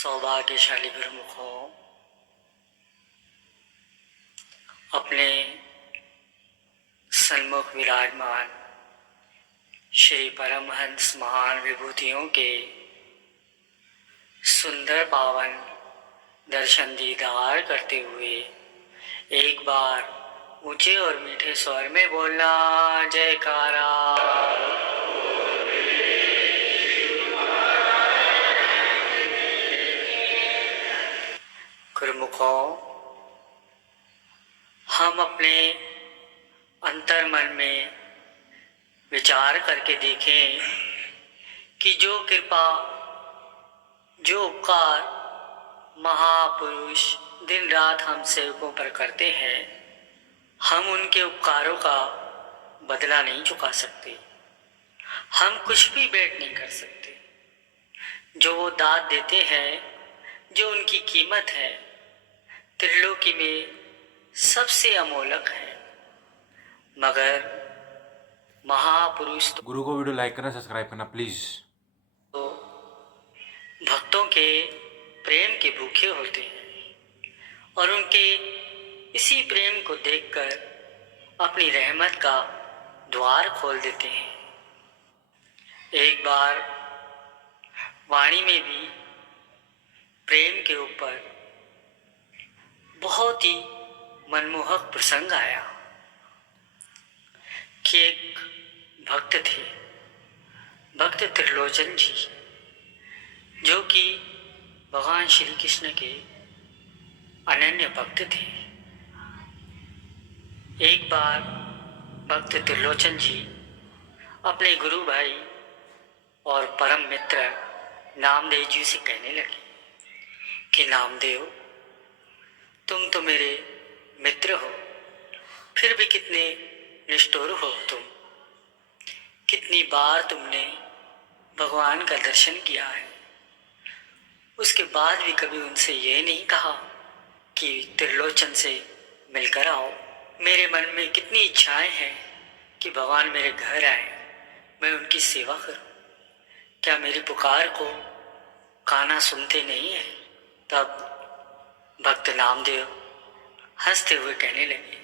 सौभाग्यशाली गुरुमुखों, अपने सन्मुख विराजमान श्री परमहंस महान विभूतियों के सुंदर पावन दर्शन दीदार करते हुए एक बार ऊंचे और मीठे स्वर में बोलना जयकारा। गुरुमुखों, हम अपने अंतर मन में विचार करके देखें कि जो कृपा, जो उपकार महापुरुष दिन रात हम सेवकों पर करते हैं, हम उनके उपकारों का बदला नहीं चुका सकते। हम कुछ भी भेंट नहीं कर सकते। जो वो दात देते हैं, जो उनकी कीमत है, त्रिलोकी में सबसे अमोलक है। मगर महापुरुष गुरु को वीडियो लाइक करना, सब्सक्राइब करना प्लीज। तो भक्तों के प्रेम के भूखे होते हैं और उनके इसी प्रेम को देखकर अपनी रहमत का द्वार खोल देते हैं। एक बार वाणी में भी प्रेम के ऊपर बहुत ही मनमोहक प्रसंग आया कि एक भक्त थे, भक्त त्रिलोचन जी, जो कि भगवान श्री कृष्ण के अनन्य भक्त थे। एक बार भक्त त्रिलोचन जी अपने गुरु भाई और परम मित्र नामदेव जी से कहने लगे कि नामदेव, तुम तो मेरे मित्र हो, फिर भी कितने निष्ठुर हो तुम। कितनी बार तुमने भगवान का दर्शन किया है, उसके बाद भी कभी उनसे ये नहीं कहा कि त्रिलोचन से मिलकर आओ। मेरे मन में कितनी इच्छाएं हैं कि भगवान मेरे घर आए, मैं उनकी सेवा करूं। क्या मेरी पुकार को काना सुनते नहीं है? तब भक्त नामदेव हंसते हुए कहने लगे,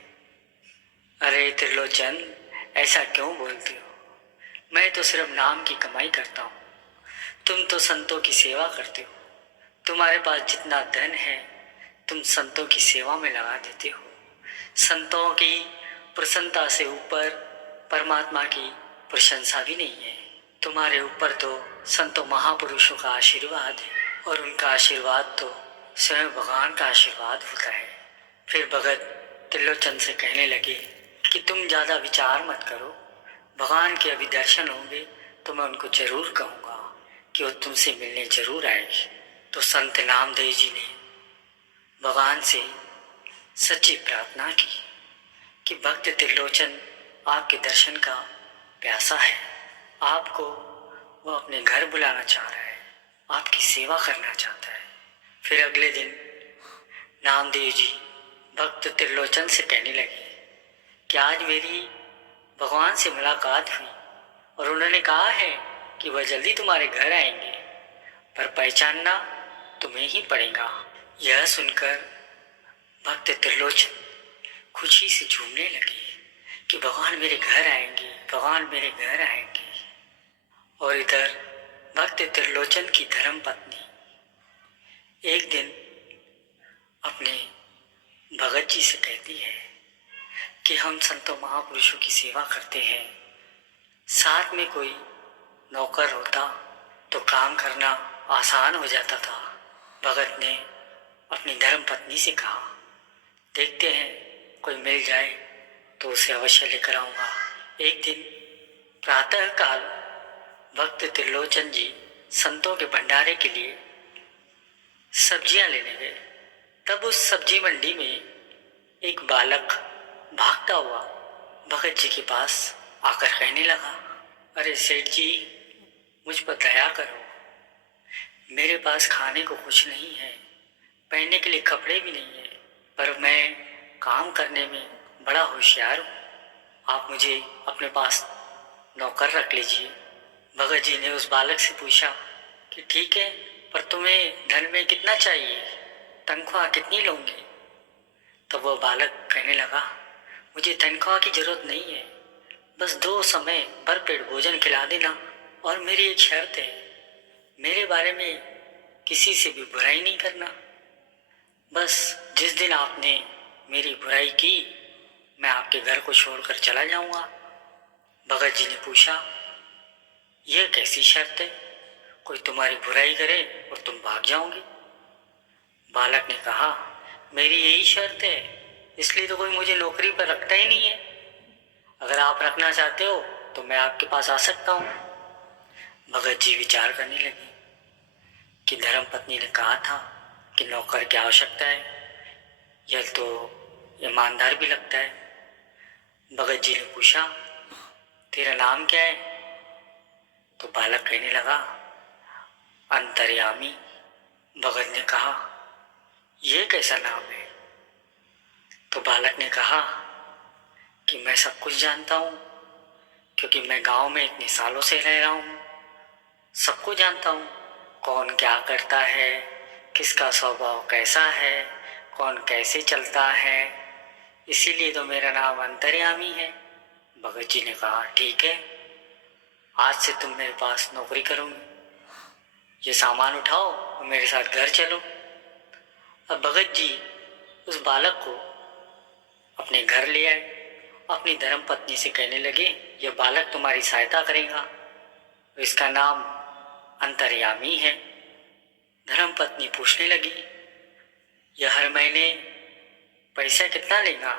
अरे त्रिलोचन, ऐसा क्यों बोलते हो? मैं तो सिर्फ नाम की कमाई करता हूँ, तुम तो संतों की सेवा करते हो। तुम्हारे पास जितना धन है तुम संतों की सेवा में लगा देते हो। संतों की प्रसन्नता से ऊपर परमात्मा की प्रशंसा भी नहीं है। तुम्हारे ऊपर तो संतों महापुरुषों का आशीर्वाद है और उनका आशीर्वाद तो स्वयं भगवान का आशीर्वाद होता है। फिर भगत त्रिलोचन से कहने लगे कि तुम ज़्यादा विचार मत करो, भगवान के अभी दर्शन होंगे तो मैं उनको जरूर कहूँगा कि वो तुमसे मिलने जरूर आएगी। तो संत नामदेव जी ने भगवान से सच्ची प्रार्थना की कि भक्त त्रिलोचन आपके दर्शन का प्यासा है, आपको वो अपने घर बुलाना चाह रहा है, आपकी सेवा करना चाहता है। फिर अगले दिन नामदेव जी भक्त त्रिलोचन से कहने लगे कि आज मेरी भगवान से मुलाकात हुई और उन्होंने कहा है कि वह जल्दी तुम्हारे घर आएंगे, पर पहचानना तुम्हें ही पड़ेगा। यह सुनकर भक्त त्रिलोचन खुशी से झूमने लगे कि भगवान मेरे घर आएंगे, भगवान मेरे घर आएंगे। और इधर भक्त त्रिलोचन की धर्म पत्नी एक दिन अपने भगत जी से कहती है कि हम संतों महापुरुषों की सेवा करते हैं, साथ में कोई नौकर होता तो काम करना आसान हो जाता था। भगत ने अपनी धर्म पत्नी से कहा, देखते हैं कोई मिल जाए तो उसे अवश्य लेकर आऊँगा। एक दिन प्रातः काल भक्त त्रिलोचन जी संतों के भंडारे के लिए सब्जियां लेने गए। तब उस सब्जी मंडी में एक बालक भागता हुआ भगत जी के पास आकर कहने लगा, अरे सेठ जी, मुझ पर दया करो, मेरे पास खाने को कुछ नहीं है, पहनने के लिए कपड़े भी नहीं है, पर मैं काम करने में बड़ा होशियार हूँ, आप मुझे अपने पास नौकर रख लीजिए। भगत जी ने उस बालक से पूछा कि ठीक है, पर तुम्हें धन में कितना चाहिए, तनख्वाह कितनी लोगे? तब वह बालक कहने लगा, मुझे तनख्वाह की जरूरत नहीं है, बस 2 समय भरपेट भोजन खिला देना। और मेरी एक शर्त है, मेरे बारे में किसी से भी बुराई नहीं करना। बस जिस दिन आपने मेरी बुराई की, मैं आपके घर को छोड़कर चला जाऊंगा। भगत जी ने पूछा, यह कैसी शर्त है? कोई तुम्हारी बुराई करे और तुम भाग जाओगे? बालक ने कहा, मेरी यही शर्त है, इसलिए तो कोई मुझे नौकरी पर रखता ही नहीं है। अगर आप रखना चाहते हो तो मैं आपके पास आ सकता हूँ। भगत जी विचार करने लगे कि धर्मपत्नी ने कहा था कि नौकर की आवश्यकता है, यह तो ईमानदार भी लगता है। भगत जी ने पूछा, तेरा नाम क्या है? तो बालक कहने लगा, अंतर्यामी। भगत ने कहा, यह कैसा नाम है? तो बालक ने कहा कि मैं सब कुछ जानता हूँ, क्योंकि मैं गांव में इतने सालों से रह रहा हूँ। सबको जानता हूँ, कौन क्या करता है, किसका स्वभाव कैसा है, कौन कैसे चलता है, इसीलिए तो मेरा नाम अंतर्यामी है। भगत जी ने कहा, ठीक है, आज से तुम मेरे पास नौकरी करोगे। ये सामान उठाओ और मेरे साथ घर चलो। अब भगत जी उस बालक को अपने घर ले आए। अपनी धर्मपत्नी से कहने लगे, यह बालक तुम्हारी सहायता करेगा, इसका नाम अंतर्यामी है। धर्मपत्नी पूछने लगी, यह हर महीने पैसा कितना लेगा?